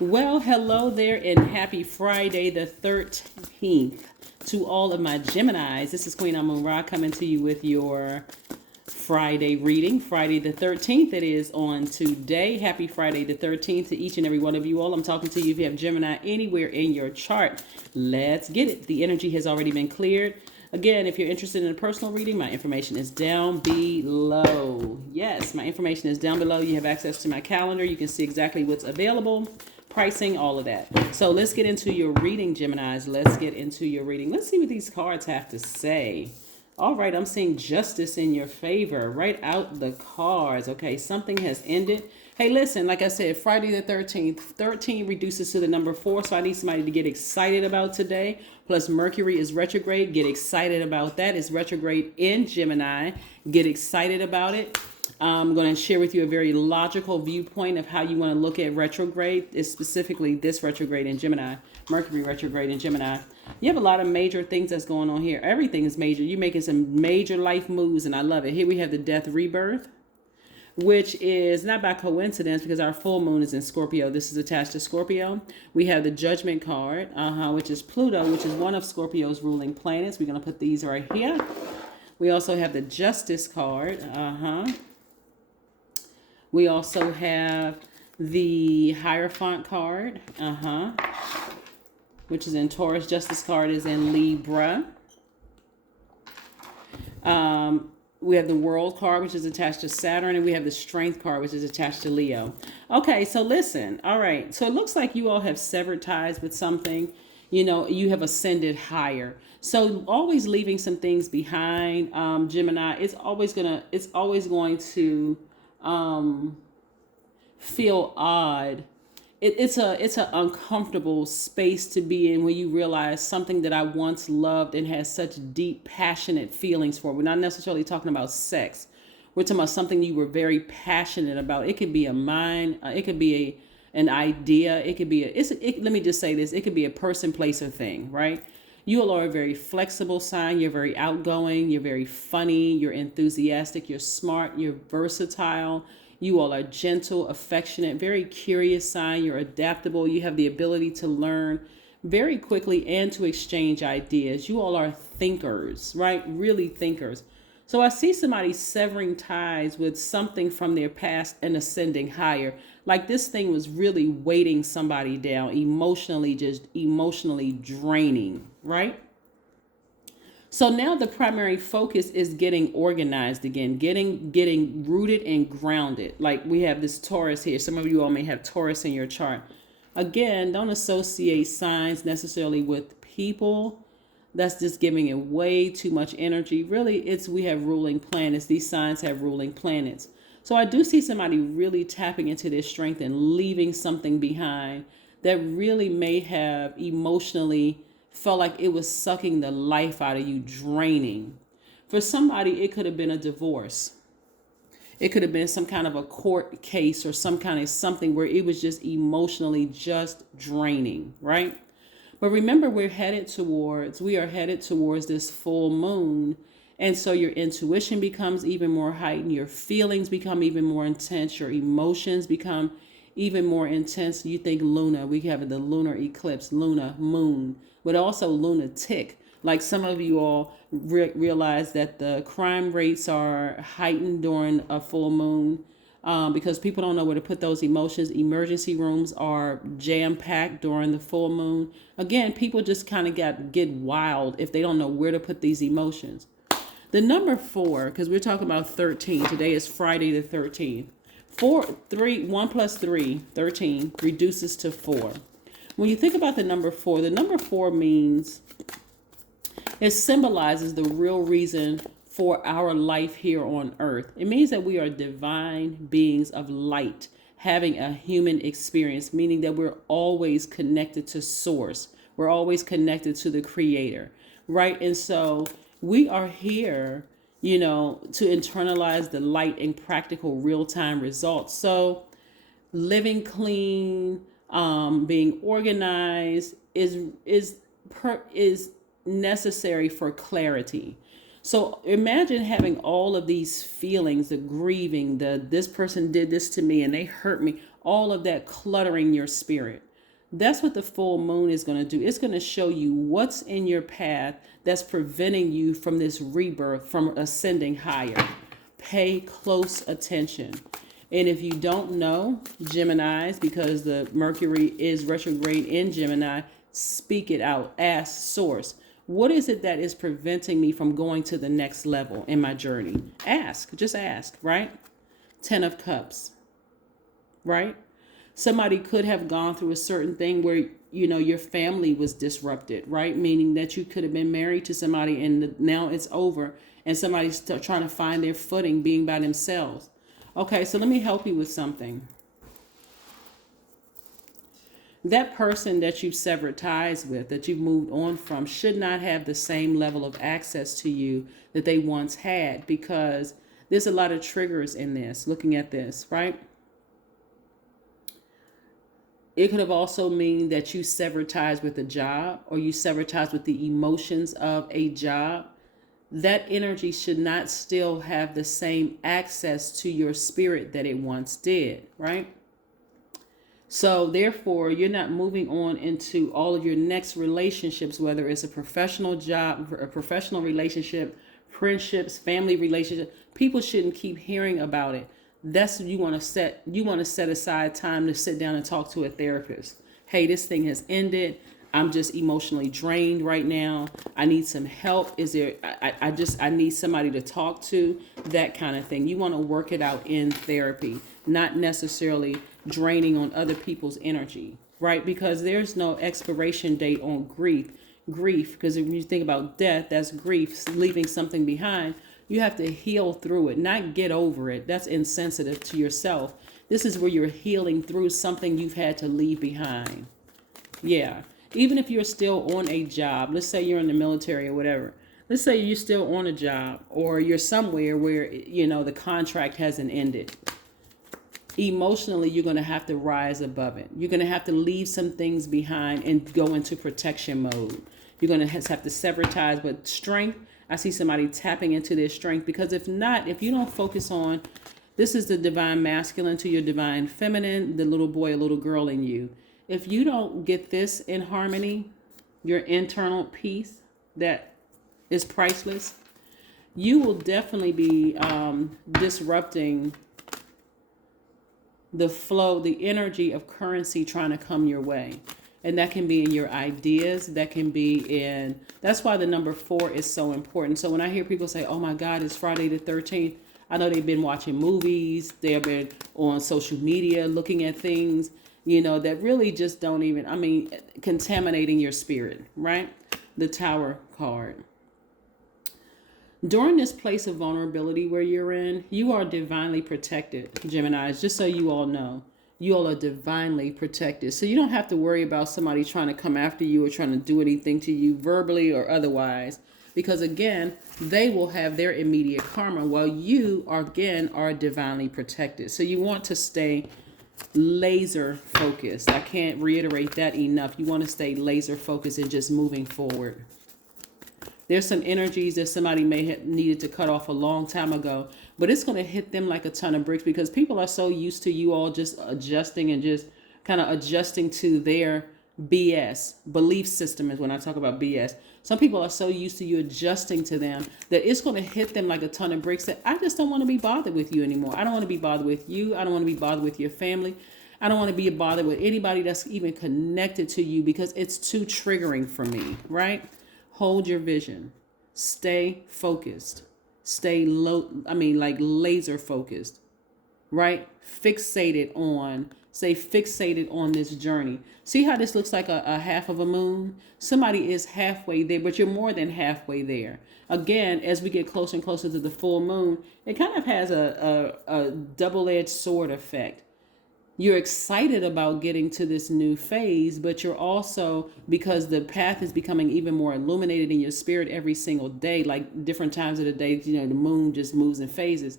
Well, hello there and happy Friday the 13th to all of my Geminis. This is Queen Amun Ra coming to you with your Friday reading. Friday the 13th, it is on today. Happy Friday the 13th to each and every one of you all. I'm talking to you if you have Gemini anywhere in your chart. Let's get it. The energy has already been cleared. Again, if you're interested in a personal reading, my information is down below. Yes, my information is down below. You have access to my calendar. You can see exactly what's available, pricing, all of that. So let's get into your reading, Geminis. Let's get into your reading. Let's see what these cards have to say. All right, I'm seeing justice in your favor. Right out the cards. Okay, something has ended. Hey, listen, like I said, Friday the 13th, 13 reduces to the number 4, so I need somebody to get excited about today. Plus, Mercury is retrograde. Get excited about that. It's retrograde in Gemini. Get excited about it. I'm going to share with you a very logical viewpoint of how you want to look at retrograde. It's specifically this retrograde in Gemini, Mercury retrograde in Gemini. You have a lot of major things that's going on here. Everything is major. You're making some major life moves, and I love it. Here we have the death rebirth, which is not by coincidence because our full moon is in Scorpio. This is attached to Scorpio. We have the judgment card, which is Pluto, which is one of Scorpio's ruling planets. We're going to put these right here. We also have the justice card. We also have the Hierophant card, which is in Taurus. Justice card is in Libra. We have the World card, which is attached to Saturn, and we have the Strength card, which is attached to Leo. Okay, so listen. All right, so it looks like you all have severed ties with something. You know, you have ascended higher. So always leaving some things behind, Gemini. It's always going to feel odd. It's an uncomfortable space to be in when you realize something that I once loved and had such deep, passionate feelings for. We're not necessarily talking about sex. We're talking about something you were very passionate about. It could be a mind. It could be an idea. It could be let me just say this. It could be a person, place, or thing, right? You all are a very flexible sign. You're very outgoing. You're very funny. You're enthusiastic. You're smart. You're versatile. You all are gentle, affectionate, very curious sign. You're adaptable. You have the ability to learn very quickly and to exchange ideas. You all are thinkers, right? Really thinkers. So I see somebody severing ties with something from their past and ascending higher. Like this thing was really weighting somebody down, emotionally, just emotionally draining, right? So now the primary focus is getting organized again, getting rooted and grounded. Like we have this Taurus here. Some of you all may have Taurus in your chart. Again, don't associate signs necessarily with people. That's just giving it way too much energy. Really, we have ruling planets. These signs have ruling planets. So I do see somebody really tapping into their strength and leaving something behind that really may have emotionally felt like it was sucking the life out of you, draining. For somebody, it could have been a divorce. It could have been some kind of a court case or some kind of something where it was just emotionally just draining, right? But remember, we are headed towards this full moon. And so your intuition becomes even more heightened. Your feelings become even more intense. Your emotions become even more intense. You think Luna, we have the lunar eclipse, Luna, moon, but also lunatic. Like some of you all realize that the crime rates are heightened during a full moon because people don't know where to put those emotions. Emergency rooms are jam-packed during the full moon. Again, people just kind of get wild if they don't know where to put these emotions. The number 4, because we're talking about 13. Today is Friday the 13th. 1 plus 3, 13, reduces to 4. When you think about the number 4 means it symbolizes the real reason for our life here on earth. It means that we are divine beings of light, having a human experience, meaning that we're always connected to source. We're always connected to the creator, right? And so we are here, to internalize the light in practical real-time results. So living clean, being organized is necessary for clarity. So imagine having all of these feelings, the grieving, this person did this to me and they hurt me, all of that cluttering your spirit. That's what the full moon is going to do. It's going to show you what's in your path that's preventing you from this rebirth, from ascending higher. Pay close attention. And if you don't know, Geminis, because the Mercury is retrograde in Gemini, speak it out. Ask source. What is it that is preventing me from going to the next level in my journey? Ask. Just ask, right? 10 of Cups, right? Somebody could have gone through a certain thing where, your family was disrupted, right? Meaning that you could have been married to somebody and now it's over and somebody's trying to find their footing being by themselves. Okay, so let me help you with something. That person that you've severed ties with, that you've moved on from, should not have the same level of access to you that they once had, because there's a lot of triggers in this, looking at this, right? It could have also mean that you severed ties with a job, or you severed ties with the emotions of a job. That energy should not still have the same access to your spirit that it once did, right? So therefore, you're not moving on into all of your next relationships, whether it's a professional job, a professional relationship, friendships, family relationship. People shouldn't keep hearing about it. That's you want to set aside time to sit down and talk to a therapist. Hey, this thing has ended. I'm just emotionally drained right now. I need some help. I need somebody to talk to, that kind of thing. You want to work it out in therapy, not necessarily draining on other people's energy, right? Because there's no expiration date on grief, because if you think about death, that's grief, leaving something behind. You have to heal through it, not get over it. That's insensitive to yourself. This is where you're healing through something you've had to leave behind. Yeah. Even if you're still on a job, let's say you're in the military or whatever. Let's say you're still on a job, or you're somewhere where, the contract hasn't ended. Emotionally, you're going to have to rise above it. You're going to have to leave some things behind and go into protection mode. You're going to have to sever ties. But strength, I see somebody tapping into their strength, because if you don't focus on, this is the divine masculine to your divine feminine, the little boy or little girl in you. If you don't get this in harmony, your internal peace that is priceless, you will definitely be disrupting the flow, the energy of currency trying to come your way. And that can be in your ideas. That can be in, that's why the number 4 is so important. So when I hear people say, oh my God, it's Friday the 13th, I know they've been watching movies. They've been on social media looking at things, that really just don't even, contaminating your spirit, right? The Tower card. During this place of vulnerability where you're in, you are divinely protected, Geminis, just so you all know. You all are divinely protected. So you don't have to worry about somebody trying to come after you or trying to do anything to you verbally or otherwise. Because again, they will have their immediate karma while you are divinely protected. So you want to stay laser focused. I can't reiterate that enough. You want to stay laser focused and just moving forward. There's some energies that somebody may have needed to cut off a long time ago, but it's going to hit them like a ton of bricks, because people are so used to you all just adjusting and just kind of adjusting to their BS. Belief system is when I talk about BS. Some people are so used to you adjusting to them that it's going to hit them like a ton of bricks that I just don't want to be bothered with you anymore. I don't want to be bothered with you. I don't want to be bothered with your family. I don't want to be bothered with anybody that's even connected to you, because it's too triggering for me, right? Hold your vision. Stay focused. Stay laser focused, right? Stay fixated on this journey. See how this looks like a half of a moon? Somebody is halfway there, but you're more than halfway there. Again, as we get closer and closer to the full moon, it kind of has a double-edged sword effect. You're excited about getting to this new phase, but you're also, because the path is becoming even more illuminated in your spirit every single day, like different times of the day, the moon just moves in phases.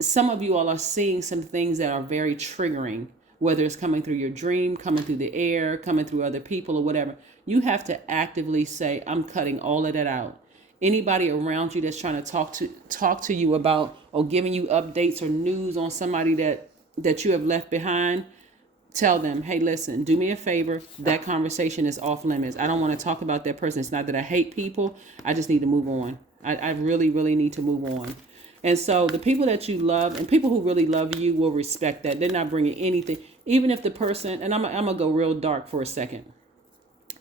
Some of you all are seeing some things that are very triggering, whether it's coming through your dream, coming through the air, coming through other people or whatever. You have to actively say, I'm cutting all of that out. Anybody around you that's trying to talk to you about or giving you updates or news on somebody that you have left behind, tell them, hey, listen, do me a favor. That conversation is off limits. I don't want to talk about that person. It's not that I hate people. I just need to move on. I really, really need to move on. And so the people that you love and people who really love you will respect that. They're not bringing anything. Even if the person, and I'm going to go real dark for a second.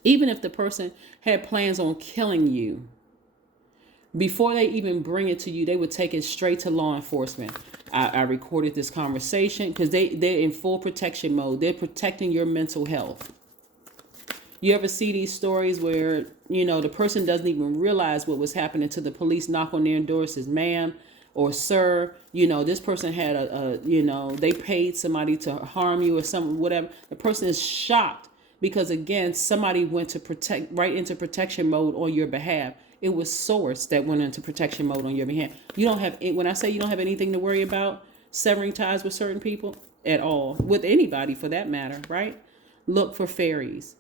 Even if the person had plans on killing you, before they even bring it to you, they would take it straight to law enforcement. I recorded this conversation because they're in full protection mode. They're protecting your mental health. You ever see these stories where, the person doesn't even realize what was happening to the police knock on their door, says, ma'am or sir, this person had they paid somebody to harm you or something, whatever. The person is shocked because, again, somebody went to right into protection mode on your behalf. It was source that went into protection mode on your behalf. You don't have, when I say you don't have anything to worry about severing ties with certain people at all, with anybody for that matter, right? Look for fairies.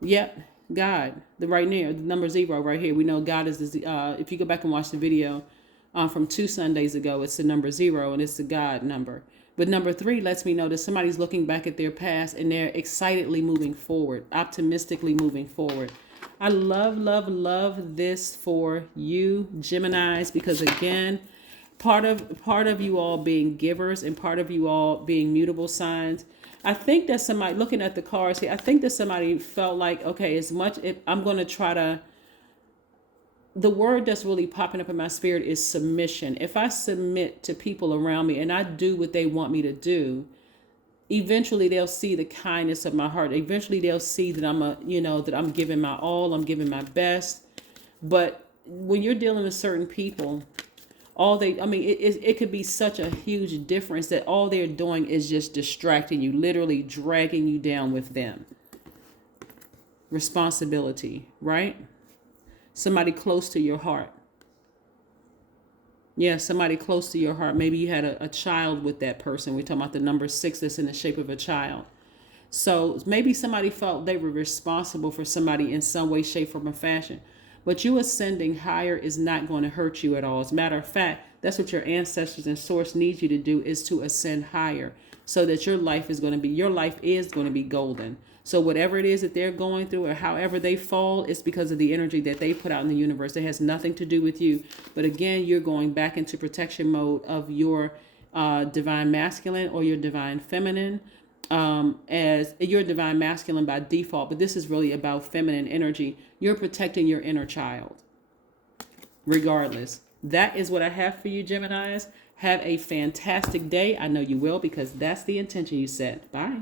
Yep, God, right near the number 0 right here. We know God is if you go back and watch the video from 2 Sundays ago, it's the number 0 and it's the God number. But number 3 lets me know that somebody's looking back at their past and they're excitedly moving forward, optimistically moving forward. I love, love, love this for you, Geminis, because again, part of you all being givers and part of you all being mutable signs. I think that somebody, looking at the cards here, I think that somebody felt like, okay, I'm going to try to, the word that's really popping up in my spirit is submission. If I submit to people around me and I do what they want me to do, eventually they'll see the kindness of my heart. Eventually they'll see that that I'm giving my all, I'm giving my best. But when you're dealing with certain people, it could be such a huge difference that all they're doing is just distracting you, literally dragging you down with them. Responsibility, right? Somebody close to your heart. Yeah, somebody close to your heart. Maybe you had a child with that person. We're talking about the number 6 that's in the shape of a child. So maybe somebody felt they were responsible for somebody in some way, shape, form, or fashion. But you ascending higher is not going to hurt you at all. As a matter of fact, that's what your ancestors and source need you to do, is to ascend higher so that your life is going to be golden. So whatever it is that they're going through or however they fall, it's because of the energy that they put out in the universe. It has nothing to do with you. But again, you're going back into protection mode of your divine masculine or your divine feminine, as your divine masculine by default. But this is really about feminine energy. You're protecting your inner child. Regardless. That is what I have for you, Geminis. Have a fantastic day. I know you will, because that's the intention you set. Bye.